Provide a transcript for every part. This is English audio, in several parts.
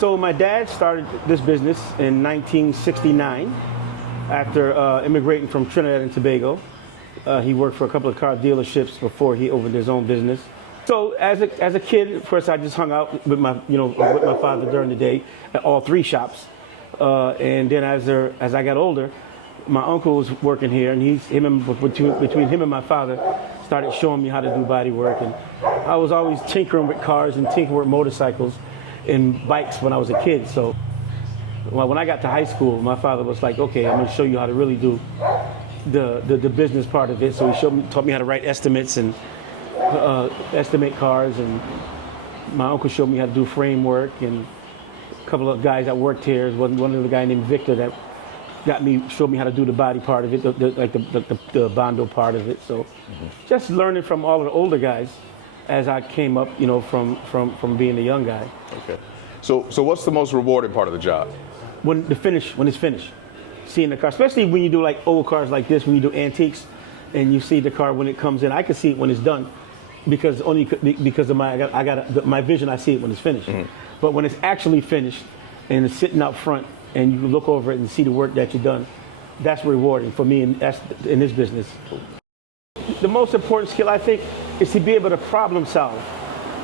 So my dad started this business in 1969 after immigrating from Trinidad and Tobago. He worked for a couple of car dealerships before he opened his own business. So as a kid, of course, I just hung out with my father during the day at all three shops. And then as I got older, my uncle was working here, and between him and my father, started showing me how to do body work. And I was always tinkering with cars and tinkering with motorcycles and bikes when I was a kid. So when I got to high school, my father was like, okay, I'm going to show you how to really do the business part of it. So he taught me how to write estimates and estimate cars, and my uncle showed me how to do framework, and a couple of guys that worked here, one of the guy named Victor that showed me how to do the body part of it, the bondo part of it. So just learning from all of the older guys as I came up, from being a young guy. Okay. So what's the most rewarding part of the job? When it's finished. Seeing the car, especially when you do like old cars like this, when you do antiques, and you see the car when it comes in. I can see it when it's done, because of my vision. I see it when it's finished. But when it's actually finished and it's sitting out front, and you look over it and see the work that you've done, that's rewarding for me, and that's in this business. The most important skill, I think, is to be able to problem solve,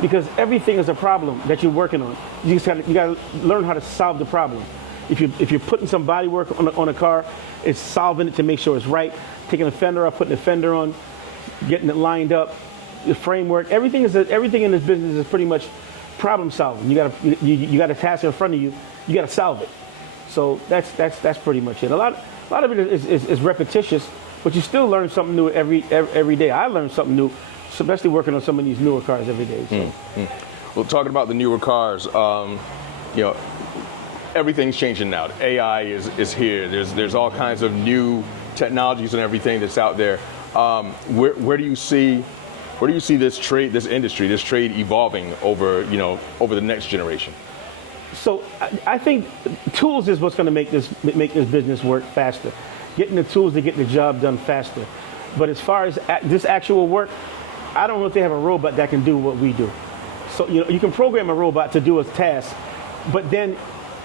because everything is a problem that you're working on. You got to learn how to solve the problem. If you're putting some body work on a car, it's solving it to make sure it's right. Taking a fender off, putting the fender on, getting it lined up, the framework. Everything in this business is pretty much problem solving. You got a task in front of you. You got to solve it. So that's pretty much it. A lot of it is repetitious, but you still learn something new every day. I learn something new, especially working on some of these newer cars every day. So. Well, talking about the newer cars, everything's changing now. AI is here. There's all kinds of new technologies and everything that's out there. Where do you see this trade evolving over the next generation? So I think tools is what's going to make this business work faster. Getting the tools to get the job done faster. But as far as this actual work, I don't know if they have a robot that can do what we do. So you can program a robot to do a task, but then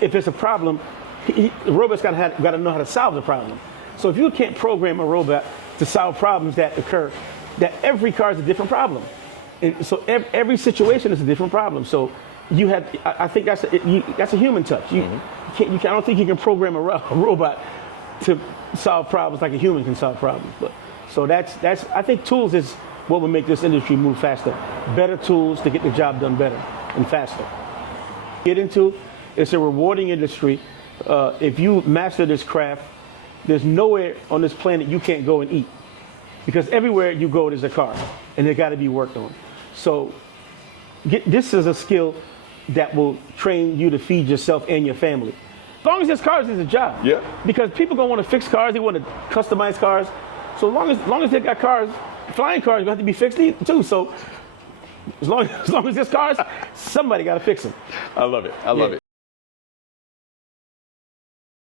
if it's a problem, the robot's got to know how to solve the problem. So if you can't program a robot to solve problems that occur, that every car is a different problem. And so every situation is a different problem. So I think that's a human touch. I don't think you can program a robot to solve problems like a human can solve problems. But so I think tools is what will make this industry move faster. Better tools to get the job done better and faster. It's a rewarding industry. If you master this craft, there's nowhere on this planet you can't go and eat, because everywhere you go there's a car, and it got to be worked on. So this is a skill that will train you to feed yourself and your family. As long as there's cars, there's a job. Yeah. Because people gonna want to fix cars, they want to customize cars. So as long as they got cars, flying cars, you have to be fixed too. So as long as there's cars, somebody got to fix them. I love it. I love it.